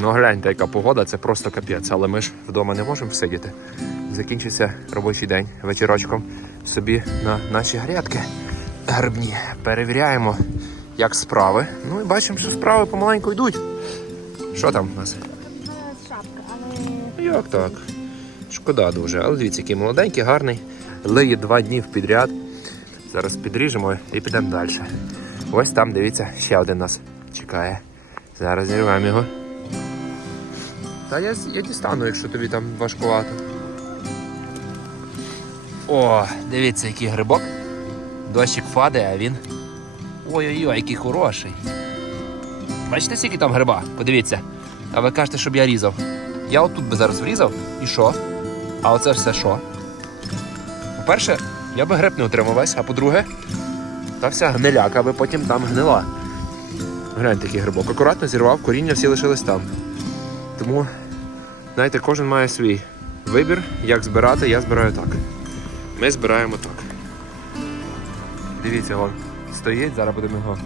Ну гляньте, яка погода, це просто капець, але ми ж вдома не можемо сидіти. Закінчився робочий день вечірочком собі на наші грядки грибні. Перевіряємо, як справи. Ну і бачимо, що справи помаленьку йдуть. Що там у нас? Шапка, але Як так? Шкода дуже, але дивіться, який молоденький, гарний. Лиє два дні підряд. Зараз підріжемо і підемо далі. Ось там, дивіться, ще один нас чекає. Зараз зірвемо його. Та я, я дістану, якщо тобі там важкувато. О, дивіться, який грибок. Дощик падає, а він. Ой-ой-ой, який хороший. Бачите, скільки там гриба? Подивіться. А ви кажете, щоб я різав. Я отут би зараз врізав і що? А оце все що? По-перше, я би гриб не отримав весь, а по-друге, та вся гниляка би потім там гнила. Гляньте, який грибок. Акуратно зірвав, коріння всі лишились там. Тому, знаєте, кожен має свій вибір, як збирати, я збираю так. Ми збираємо так. Дивіться, вон стоїть, зараз будемо його.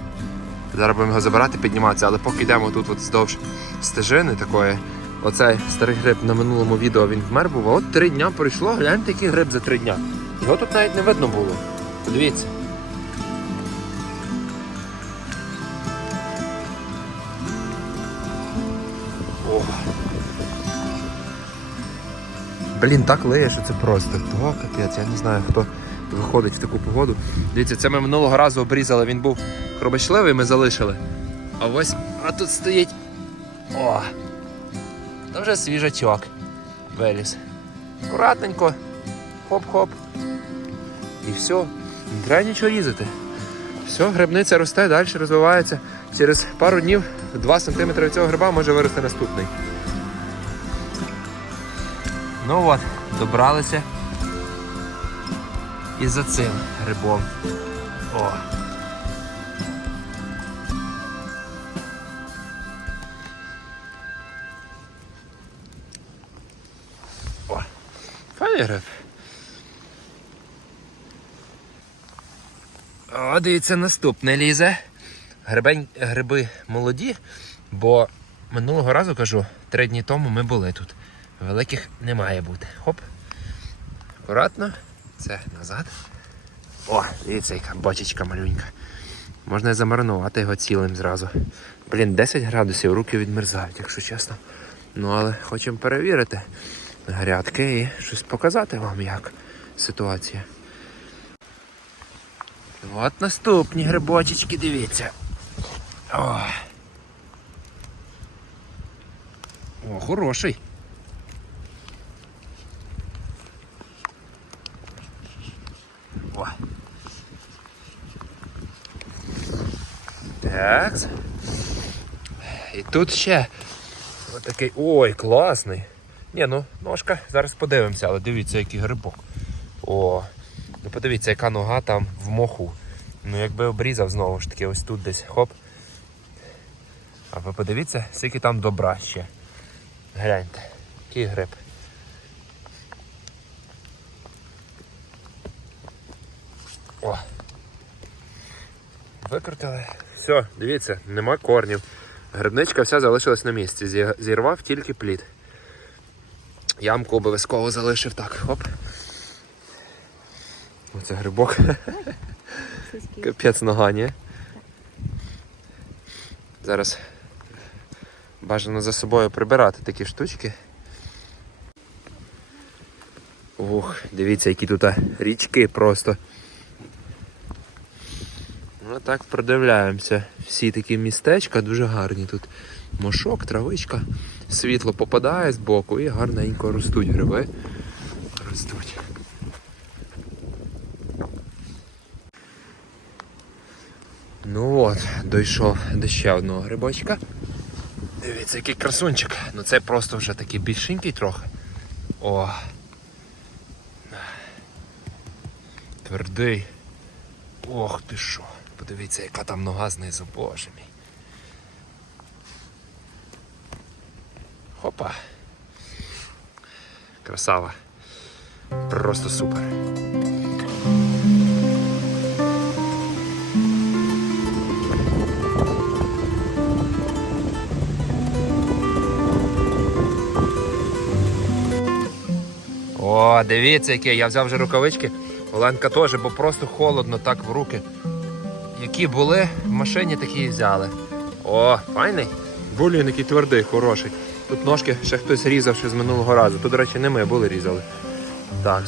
Зараз будемо його забирати, підніматися, але поки йдемо тут от вздовж стежини такої. Оцей старий гриб на минулому відео він вмер був, а от три дня пройшло, гляньте, який гриб за три дня. Його тут навіть не видно було. Подивіться. Блін, так лиє, що це просто. То капець, я не знаю, хто виходить в таку погоду. Дивіться, це ми минулого разу обрізали, він був хробочливий, ми залишили. А ось, а тут стоїть. О! Це вже свіжачок виліз. Акуратненько, хоп-хоп. І все. Не треба нічого різати. Все, грибниця росте, далі розвивається. Через пару днів 2 см від цього гриба може вирости наступний. Ну от, добралися і за цим грибом. О. О. Файний гриб. О, дивіться, наступне лізе. Грибень, гриби молоді, бо минулого разу кажу, три дні тому ми були тут. Великих не має бути. Хоп. Акуратно. Це назад. О, дивіться, яка бочечка малюнька. Можна замаринувати його цілим зразу. Блін, 10 градусів, руки відмерзають, якщо чесно. Ну, але хочемо перевірити грядки і щось показати вам, як ситуація. От наступні грибочечки, дивіться. О, О хороший. О. Так. Тут ще отакий. Ой, класний. Ні, ну ножка, зараз подивимося, але дивіться, який грибок. О, ну подивіться, яка нога там в моху. Ну якби обрізав знову ж таки, ось тут десь хоп. А ви подивіться, скільки там добра ще. Гляньте, який гриб. О. Викрутили. Все, дивіться, нема корнів. Грибничка вся залишилась на місці. Зірвав тільки плід. Ямку обов'язково залишив так. Хоп. Оце грибок. Капець нога, ні? Зараз бажано за собою прибирати такі штучки. Ух, дивіться, які тут річки просто. Ну так продивляємося. Всі такі містечка дуже гарні тут. Мошок, травичка, світло попадає з боку і гарненько ростуть гриби. Ростуть. Ну от, дійшов до ще одного грибочка. Дивіться, який красунчик. Ну це просто вже такий більшенький трохи. О. Твердий. Ох ти що. Подивіться, яка там нога знизу, боже мій. Хопа. Красава. Просто супер. О, дивіться, яке, я взяв вже рукавички. Оленка теж, бо просто холодно так в руки. Які були в машині, такі і взяли. О, файний. Блін, який твердий, хороший. Тут ножки ще хтось різав ще з минулого разу. Тут, до речі, не ми були різали. Так.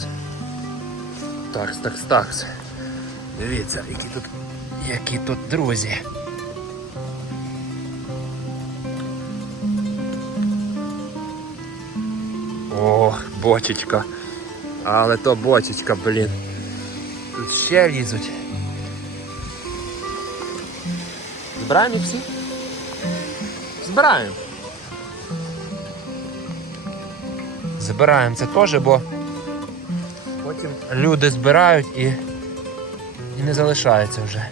Такс, такс, такс. Дивіться, які тут, які тут друзі. О, бочечка. Але то бочечка, блін. Тут ще лізуть. Збираємо їх всі? Збираємо. Збираємо це теж, бо потім люди збирають і, і не залишається вже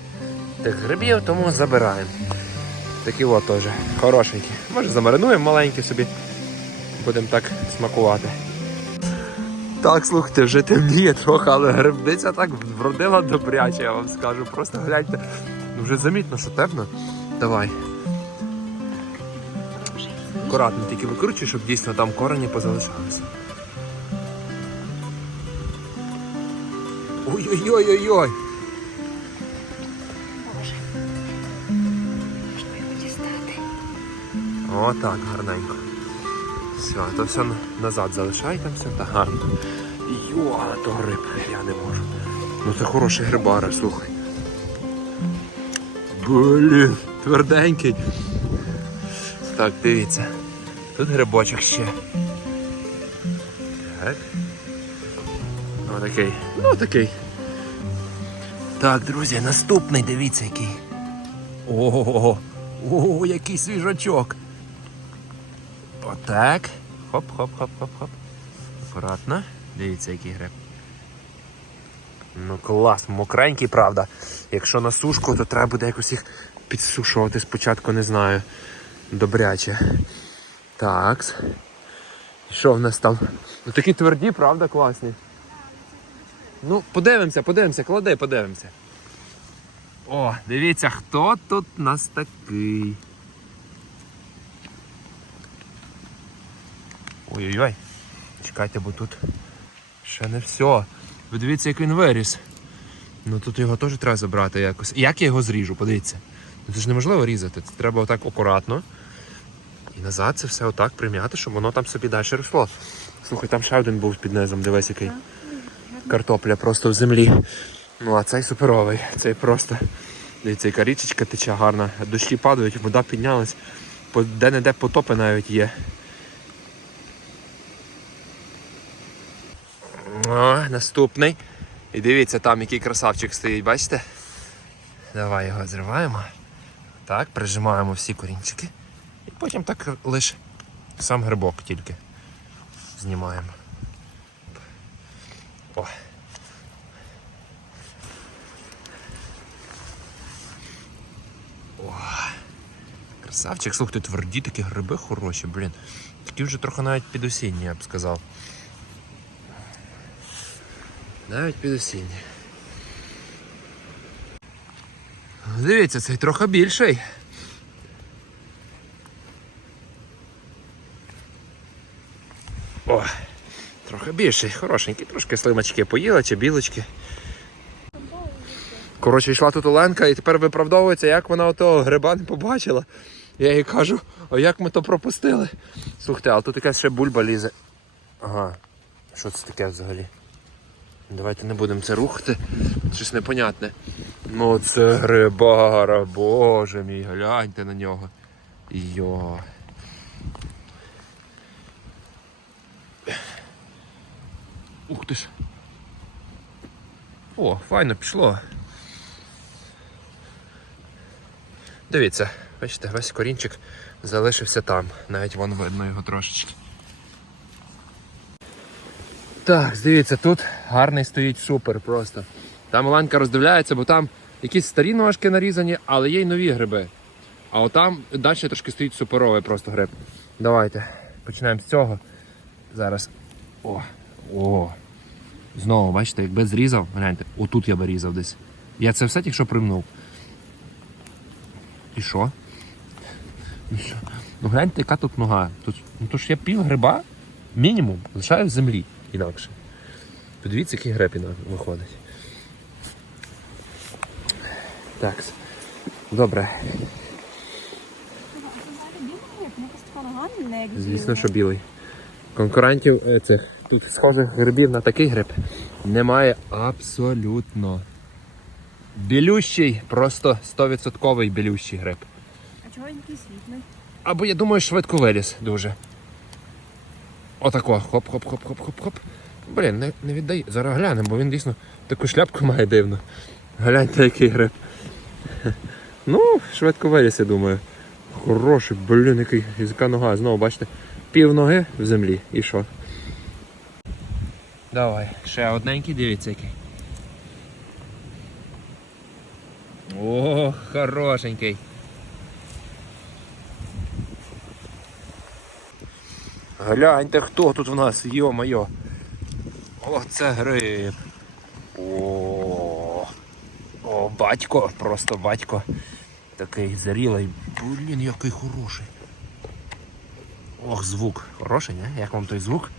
тих грибів, тому забираємо. Такі от теж хорошенькі. Може замаринуємо маленькі собі. Будемо так смакувати. Так, слухайте, вже темніє трохи, але грибниця так вродила добряче, я вам скажу. Просто гляньте. Ну вже замітно, що темно. Давай. Акуратно тільки викручуй, щоб дійсно там корені позалишалися. Ой-ой-ой-ой-ой! Боже. Можна його дістати. О, так, гарненько. Все, то все назад залишай там все так гарно. Йо, то гриб, я не можу. Ну це хороший грибара, слухай. Блін, тверденький. Так, дивіться. Тут грибочок ще. Так. Ну такий. Ну такий. Так, друзі, наступний, дивіться який. Ого, о, який свіжачок. Отак. Хоп-хоп-хоп-хоп-хоп. Акуратно. Дивіться, який гриб. Ну клас, мокренький, правда. Якщо на сушку, то треба буде якось їх підсушувати спочатку, не знаю. Добряче. Так. Що в нас там? Ну такі тверді, правда, класні. Ну, подивимося, подивимося, клади, подивимося. О, дивіться, хто тут у нас такий. Ой-ой-ой. Чекайте, бо тут ще не все. Ви дивіться, як він виріс. Ну тут його теж треба забрати якось. Як я його зріжу, подивіться. Ну це ж неможливо різати. Це треба отак акуратно. І назад це все отак прим'яти, щоб воно там собі далі росло. Слухай, там ще один був під низом, дивись який. Картопля просто в землі. Ну а цей суперовий. Цей просто. Дивіться, яка річечка тече гарна. Дощі падають, вода піднялась. Де-не-де потопи навіть є. О, наступний. І дивіться, там який красавчик стоїть, бачите? Давай його зриваємо. Так, прижимаємо всі корінчики. І потім так лише сам грибок тільки знімаємо. О. О. Красавчик, слухайте, тверді такі гриби хороші, блін. Такі вже трохи навіть підосінні, я б сказав. Навіть під осінні. Дивіться, цей трохи більший. О, трохи більший, хорошенький, трошки слимачки поїла чи білочки. Коротше, йшла тут Оленка і тепер виправдовується, як вона отого гриба не побачила. Я їй кажу, а як ми то пропустили? Слухайте, а тут якась ще бульба лізе. Ага. Що це таке взагалі? Давайте не будемо це рухати. Щось непонятне. Ну це грибара, боже мій, гляньте на нього. Йо. Ух ти ж. О, файно пішло. Дивіться, бачите, весь корінчик залишився там. Навіть вон видно його трошечки. Так, дивіться, тут гарний стоїть супер просто. Там Оленка роздивляється, бо там якісь старі ножки нарізані, але є й нові гриби. А отам далі трошки стоїть суперовий просто гриб. Давайте почнемо з цього. Зараз. О, о. Знову, бачите, якби зрізав, гляньте, отут я би різав десь. Я це все тільки що примнув. І що? Ну? Ну гляньте, яка тут нога. Тут, ну то ж я пів гриба, мінімум, лишаю в землі інакше. Подивіться, який греб виходить. Так. Добре. Звісно, що білий. Конкурентів е, цих тут схожих грибів на такий гриб немає абсолютно. Білющий, просто 100% білющий гриб. А чого він такий світлий? Або я думаю, швидко виліз дуже. Отако. Хоп-хоп-хоп-хоп-хоп-хоп. Блін, не, не віддай. Зараз глянемо, бо він дійсно таку шляпку має дивно. Гляньте, який гриб. Ну, швидко виліз, я думаю. Хороший, блін, який яка нога. Знову бачите, пів ноги в землі. І що? Давай, ще одненький, дивіться який. О, хорошенький. Гляньте, хто тут в нас, йо-моє. Оце гриб. О, о, батько, просто батько. Такий зрілий. Блін, який хороший. Ох, звук. Хороший, не? Як вам той звук?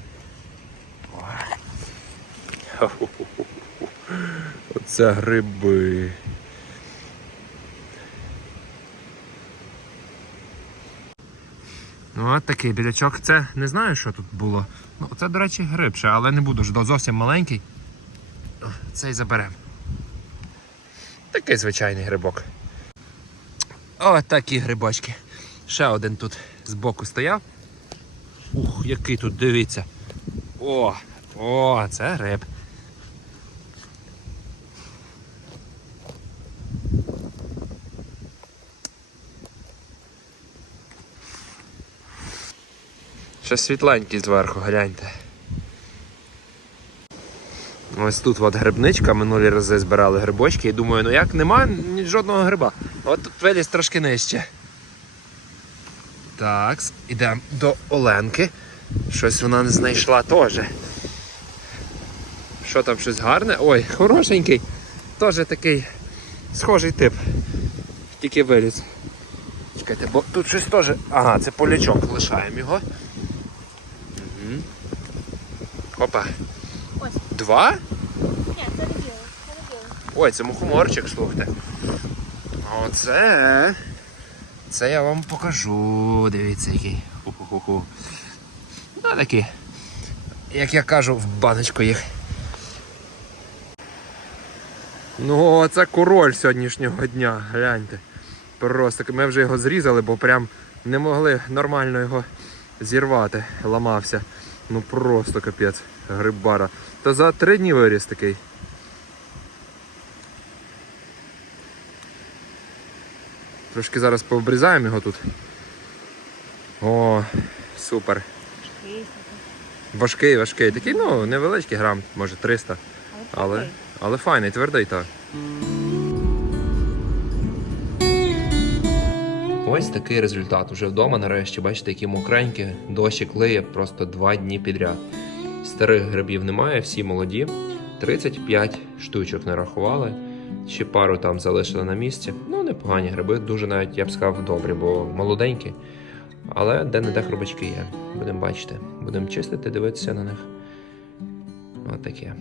Оце гриби. Ну, от такий білячок. Це не знаю, що тут було. Ну, це, до речі, гриб ще, але не буду ж зовсім маленький. Цей заберемо. Такий звичайний грибок. О, такі грибочки. Ще один тут збоку стояв. Ух, який тут, дивіться. О, о, це гриб. Ще світленький зверху, гляньте. Ось тут от грибничка, минулі рази збирали грибочки і думаю, ну як нема жодного гриба. От тут виліз трошки нижче. Так, ідемо до Оленки. Щось вона не знайшла теж. Що там щось гарне? Ой, хорошенький. Теж такий схожий тип. Тільки виліз. Чекайте, бо тут щось теж. Ага, це полячок, лишаємо його. Опа. Ось. Два? Ні, це не білий. Це не білий. Ой, це мухоморчик, слухайте. Оце. Це я вам покажу. Дивіться, який. Ху-ху-ху. Ну, такі. Як я кажу, в баночку їх. Ну, це король сьогоднішнього дня, гляньте. Просто ми вже його зрізали, бо прям не могли нормально його зірвати. Ламався. Ну просто капець, грибара. Та за три дні виріс такий. Трошки зараз пообрізаємо його тут. О, супер. Такий, Важкий, важкий. Такий, ну, невеличкий грам, може 300. Але, але файний, твердий так. Ось такий результат. Уже вдома нарешті, бачите, які мокренькі, дощик лиє просто два дні підряд. Старих грибів немає, всі молоді. 35 штучок нарахували. Ще пару там залишили на місці. Ну, непогані гриби, дуже навіть я б сказав добрі, бо молоденькі. Але де-не-де хробачки є. Будемо бачити. Будемо чистити, дивитися на них. От таке.